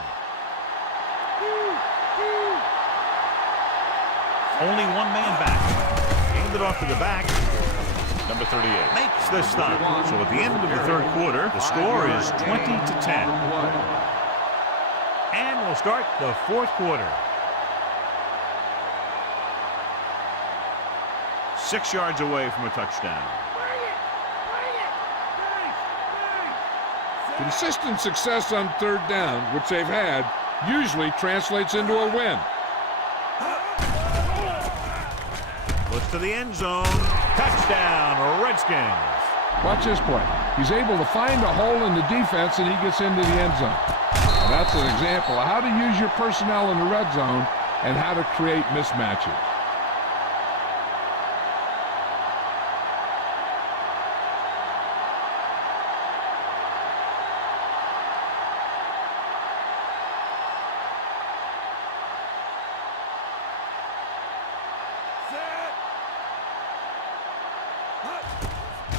Only one man back. Hand it off to the back. Number 38 makes the stop. So at the end of the 3rd quarter, the score is 20-10. And we'll start the 4th quarter. 6 yards away from a touchdown. Consistent success on 3rd down, which they've had, usually translates into a win. Looks to the end zone. Touchdown, Redskins. Watch this play. He's able to find a hole in the defense and he gets into the end zone. Now that's an example of how to use your personnel in the red zone and how to create mismatches.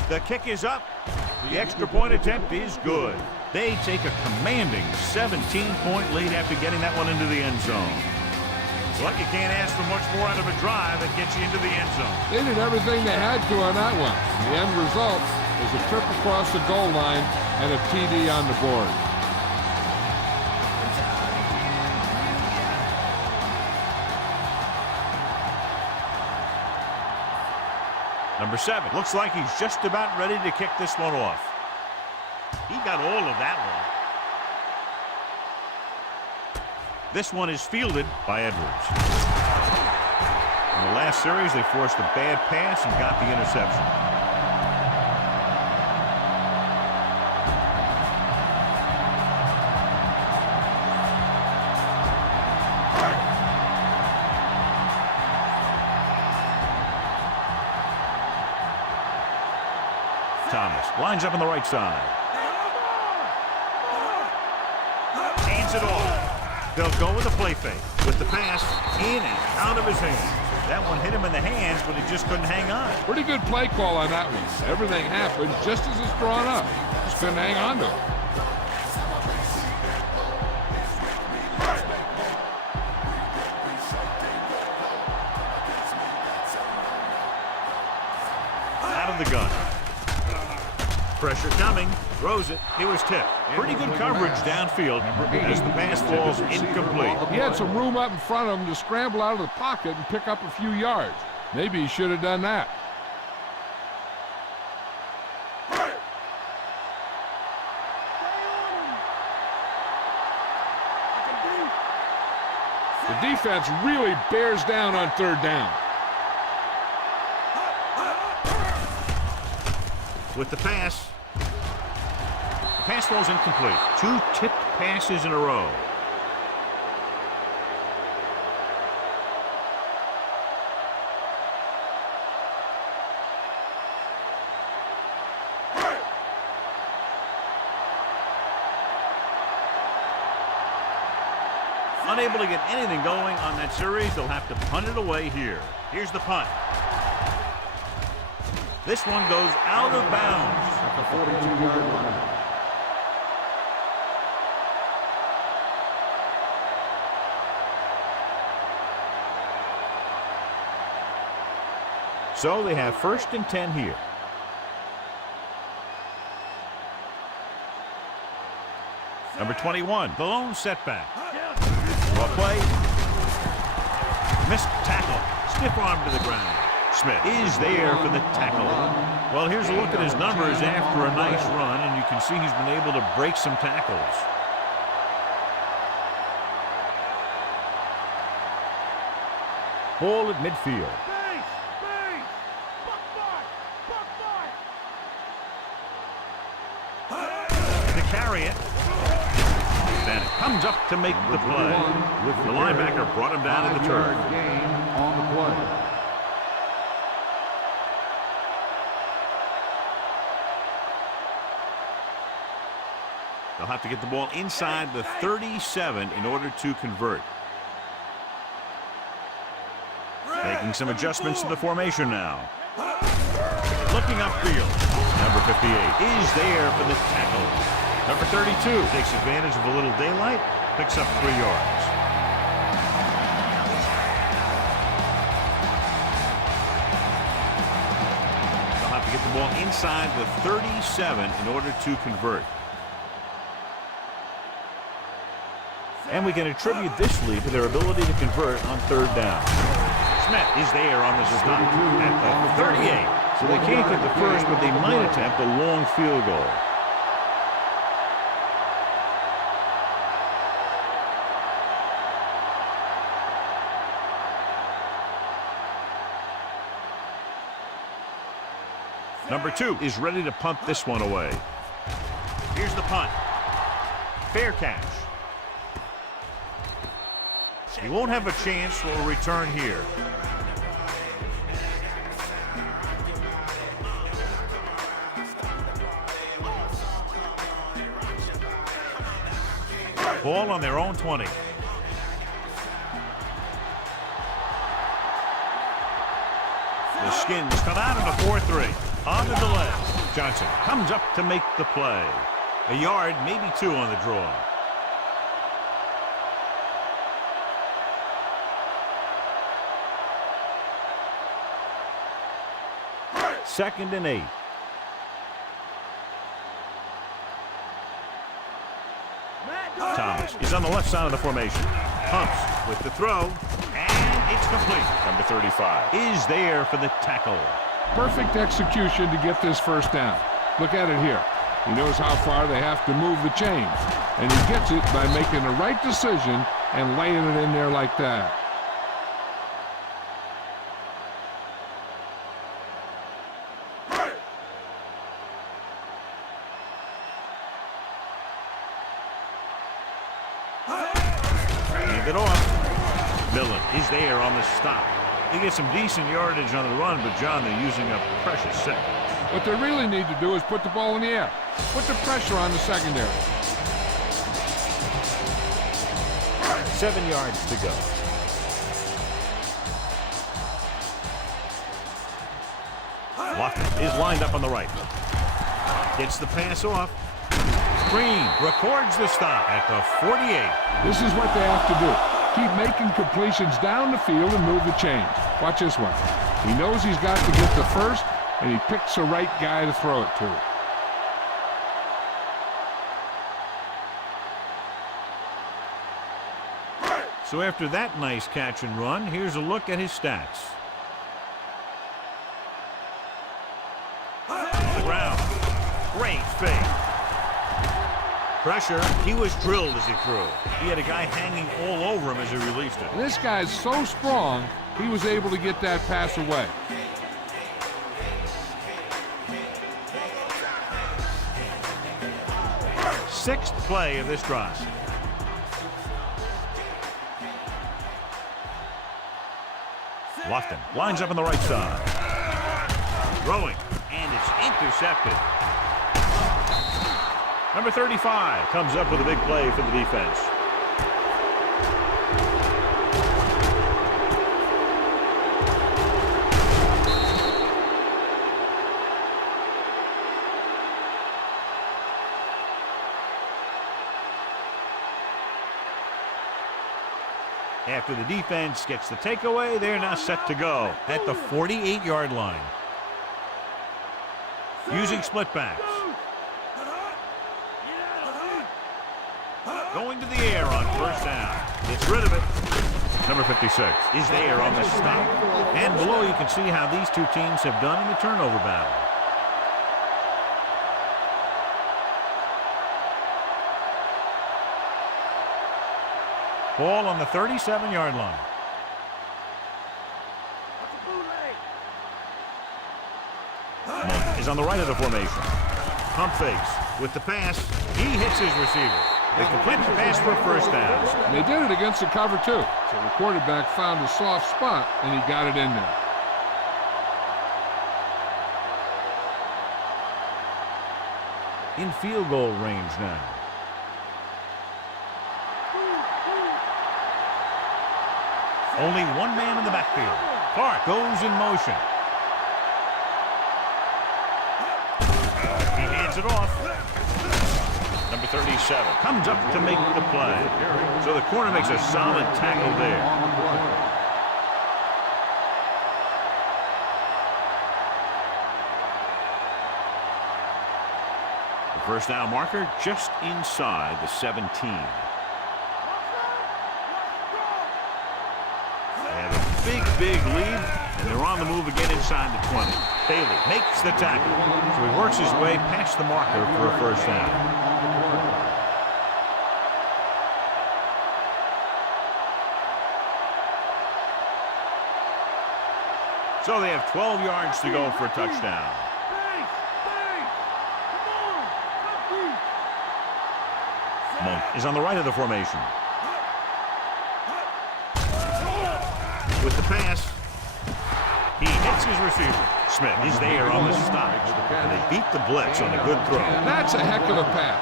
The kick is up. The extra point attempt is good. They take a commanding 17-point lead after getting that one into the end zone. Well, you can't ask for much more out of a drive that gets you into the end zone. They did everything they had to on that one. The end result is a trip across the goal line and a TD on the board. Number 7 looks like he's just about ready to kick this one off. He got all of that one. This one is fielded by Edwards. In the last series, they forced a bad pass and got the interception. Thomas lines up on the right side. Hands it off. They'll go with a play fake. With the pass in and out of his hands. That one hit him in the hands, but he just couldn't hang on. Pretty good play call on that one. Everything happened just as it's drawn up. Just couldn't hang on to it. Out of the gun. Pressure coming. Throws it. It was tipped. Pretty good coverage downfield as the pass falls incomplete. He had some room up in front of him to scramble out of the pocket and pick up a few yards. Maybe he should have done that. The defense really bears down on 3rd down. With the pass. The pass falls incomplete. 2 tipped passes in a row. Unable to get anything going on that series, they'll have to punt it away here. Here's the punt. This one goes out of bounds. At the 42-yard line. So they have 1st and 10 here. Number 21, the lone setback. Well played. Missed tackle. Stiff arm to the ground. Smith is there for the tackle. Well, here's a look at his numbers after a nice run, and you can see he's been able to break some tackles. Ball at midfield. Base! Base! Buck fight! Buck fight! To carry it. Then it comes up to make the play. The linebacker brought him down to the turf. Gain on the play. They'll have to get the ball inside the 37 in order to convert. Making some adjustments to the formation now. Looking upfield. Number 58 is there for the tackle. Number 32 takes advantage of a little daylight, picks up 3 yards. They'll have to get the ball inside the 37 in order to convert. And we can attribute this lead to their ability to convert on 3rd down. Smith is there on the stop at the 38. So they can't get the first, but they might attempt a long field goal. Number 2 is ready to punt this one away. Here's the punt. Fair catch. He won't have a chance for a return here. Ball on their own 20. The Skins come out in a 4-3. On the delay, Johnson comes up to make the play. A yard, maybe 2 on the draw. Second and 8. Thomas is on the left side of the formation. Pumps with the throw, and it's complete. Number 35 is there for the tackle. Perfect execution to get this first down. Look at it here. He knows how far they have to move the chains, and he gets it by making the right decision and laying it in there like that. Hand it off. Millen is there on the stop. He gets some decent yardage on the run, but John, they're using up precious seconds. What they really need to do is put the ball in the air. Put the pressure on the secondary. 7 yards to go. Lockett is lined up on the right. Gets the pass off. Green records the stop at the 48. This is what they have to do. Keep making completions down the field and move the chains. Watch this one. He knows he's got to get the first, and he picks the right guy to throw it to. So after that nice catch and run, here's a look at his stats. On the ground. Great fake. Pressure. He was drilled as he threw. He had a guy hanging all over him as he released it. And this guy's so strong, he was able to get that pass away. Sixth play of this drive. Lofton lines up on the right side. Throwing, and it's intercepted. Number 35 comes up with a big play for the defense. After the defense gets the takeaway, they're now set to go at the 48-yard line. Using split backs. Going to the air on first down. Gets rid of it. Number 56 is there on the stop. And below you can see how these two teams have done in the turnover battle. Ball on the 37-yard line. Monk is on the right of the formation. Pump fakes with the pass. He hits his receiver. They completed the pass for a first down. And they did it against the cover, too. So the quarterback found a soft spot, and he got it in there. In field goal range now. Only one man in the backfield. Clark goes in motion. He hands it off. Number 37 comes up to make the play. So the corner makes a solid tackle there. The first down marker just inside the 17. They have a big lead, and they're on the move again inside the 20. Bailey makes the tackle. So he works his way past the marker for a first down. So they have 12 yards to go for a touchdown. Monk is on the right of the formation. With the pass, he hits his receiver. Smith is there on the stop. And they beat the blitz on a good throw. And that's a heck of a pass.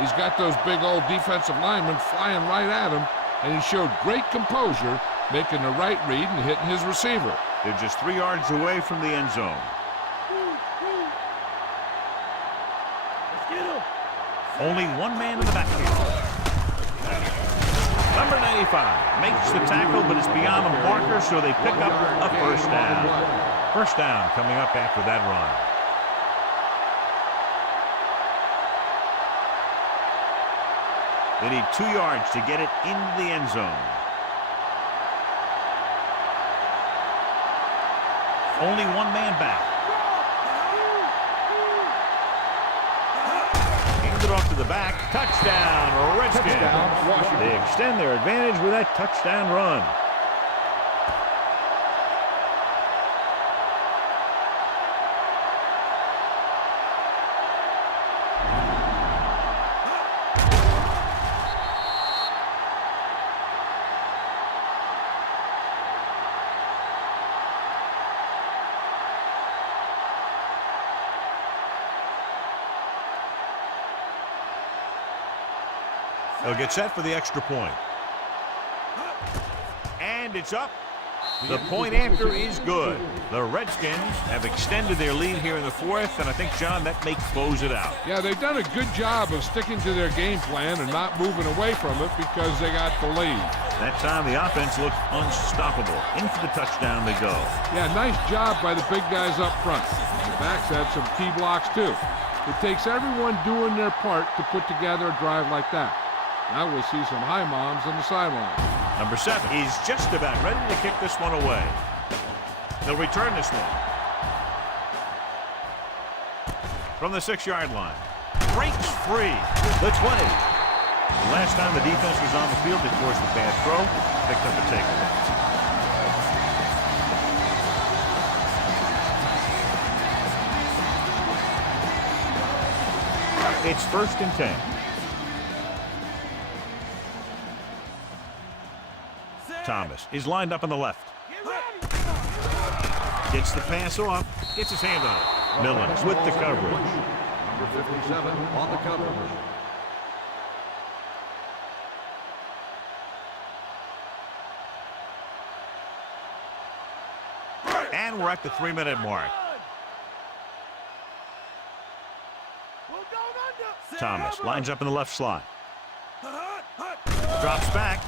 He's got those big old defensive linemen flying right at him, and he showed great composure, making the right read and hitting his receiver. They're just 3 yards away from the end zone. Only one man in the backfield. Number 95 makes the tackle, but it's beyond the marker, so they pick up a first down. First down coming up after that run. They need 2 yards to get it into the end zone. Only one man back. Hands it off to the back. Touchdown, Redskins. Touchdown, Washington. They extend their advantage with that touchdown run. They'll get set for the extra point. And it's up. The point after is good. The Redskins have extended their lead here in the fourth, and I think, John, that may close it out. Yeah, they've done a good job of sticking to their game plan and not moving away from it because they got the lead. That time the offense looked unstoppable. In for the touchdown they go. Yeah, nice job by the big guys up front. The backs had some key blocks, too. It takes everyone doing their part to put together a drive like that. Now we'll see some high moms on the sideline. Number 7 is just about ready to kick this one away. They'll return this one. From the 6-yard line. Breaks free. The 20. The last time the defense was on the field, they forced a bad throw. Picked up a takeaway. It's 1st and 10. Thomas is lined up on the left. Gets the pass off. Gets his hand on it. Millens with the coverage. Number 57 on the coverage. And we're at the 3-minute mark. Thomas lines up in the left slot. Drops back.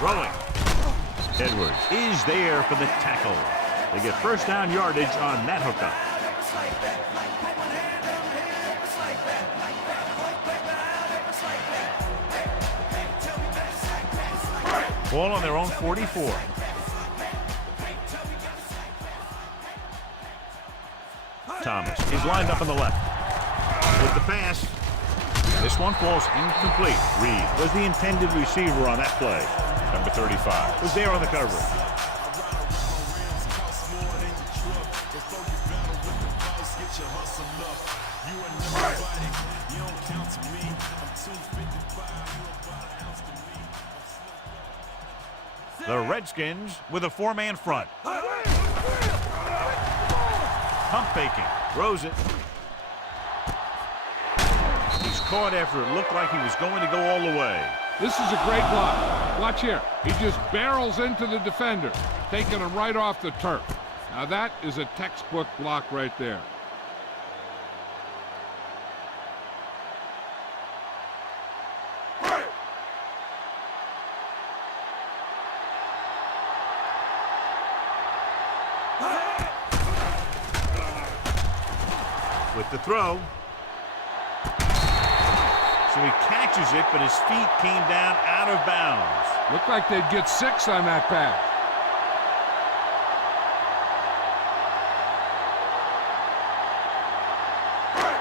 Throwing. Edwards is there for the tackle. They get first down yardage on that hookup. Ball on their own 44. Thomas is lined up on the left. With the pass. This one falls incomplete. Reed was the intended receiver on that play. Number 35 was there on the coverage. The Redskins with a four-man front. Pump faking. Throws it. He's caught after it looked like he was going to go all the way. This is a great block. Watch here. He just barrels into the defender, taking him right off the turf. Now that is a textbook block right there. With the throw. So he catches it, but his feet came down out of bounds. Looked like they'd get 6 on that pass.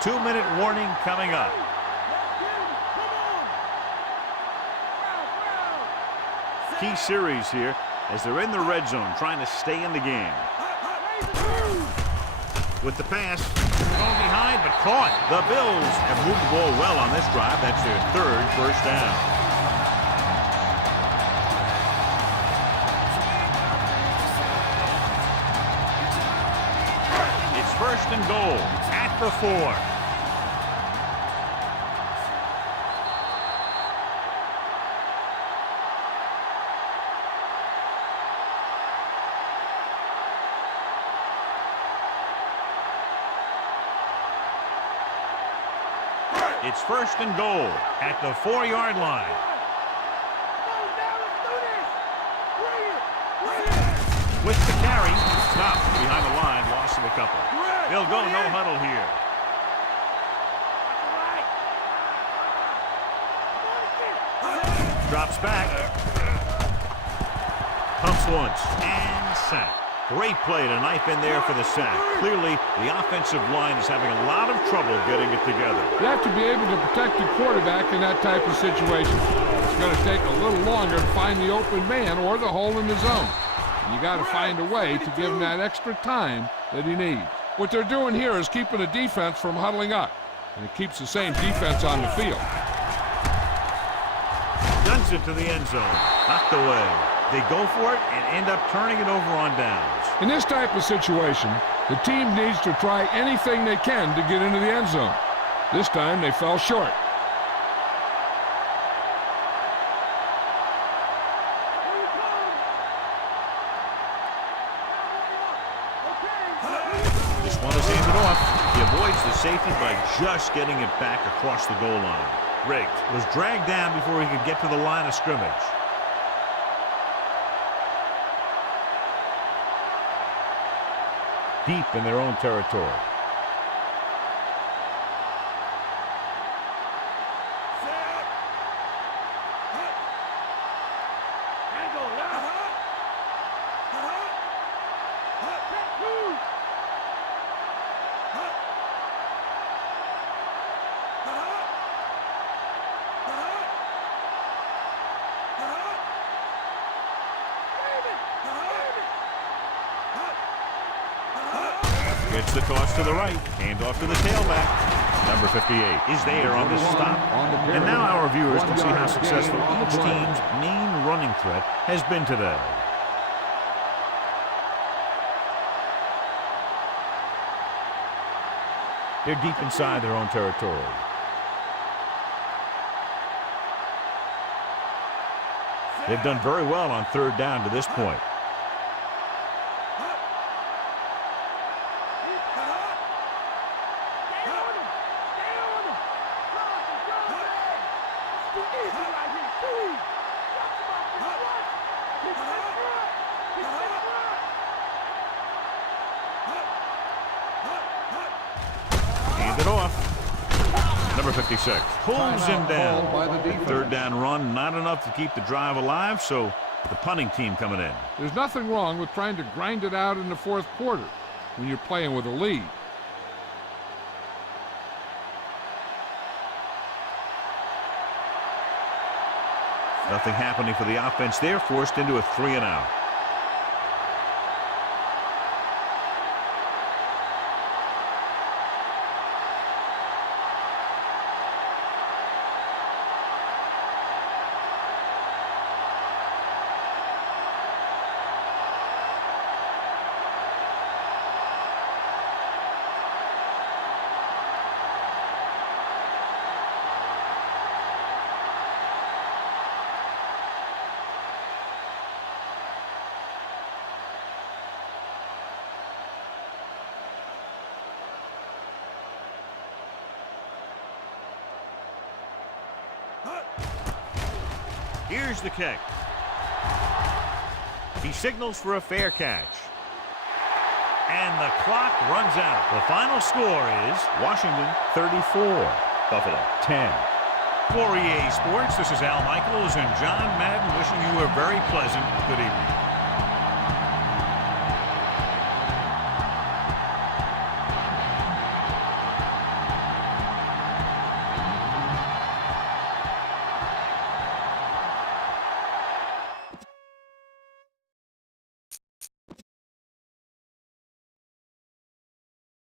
Two-minute warning coming up. Key series here as they're in the red zone trying to stay in the game. With the pass, thrown behind but caught. The Bills have moved the ball well on this drive. That's their third first down. It's first and goal at the 4. It's first and goal at the 4-yard line. With the carry, stopped behind the line, loss of a couple. They'll go no huddle here. Drops back. Pumps once and sack. Great play to knife in there for the sack. Clearly, the offensive line is having a lot of trouble getting it together. You have to be able to protect your quarterback in that type of situation. It's going to take a little longer to find the open man or the hole in the zone. You got to find a way to give him that extra time that he needs. What they're doing here is keeping the defense from huddling up, and it keeps the same defense on the field. Guns it to the end zone. Knocked away. They go for it and end up turning it over on downs. In this type of situation, the team needs to try anything they can to get into the end zone. This time they fell short. This one is handed off. He avoids the safety by just getting it back across the goal line. Riggs was dragged down before he could get to the line of scrimmage. Deep in their own territory. It's the toss to the right. Hand off to the tailback. Number 58 is there on the stop. And now our viewers can see how successful each team's main running threat has been today. They're deep inside their own territory. They've done very well on third down to this point. Hand it off. Number 56 pulls him down. Third down run, not enough to keep the drive alive, so The punting team coming in. There's nothing wrong with trying to grind it out in the fourth quarter when you're playing with a lead. Nothing happening for the offense there, forced into a 3-and-out. Here's the kick. He signals for a fair catch. And the clock runs out. The final score is Washington 34, Buffalo 10. For EA Sports, this is Al Michaels and John Madden wishing you a very pleasant good evening.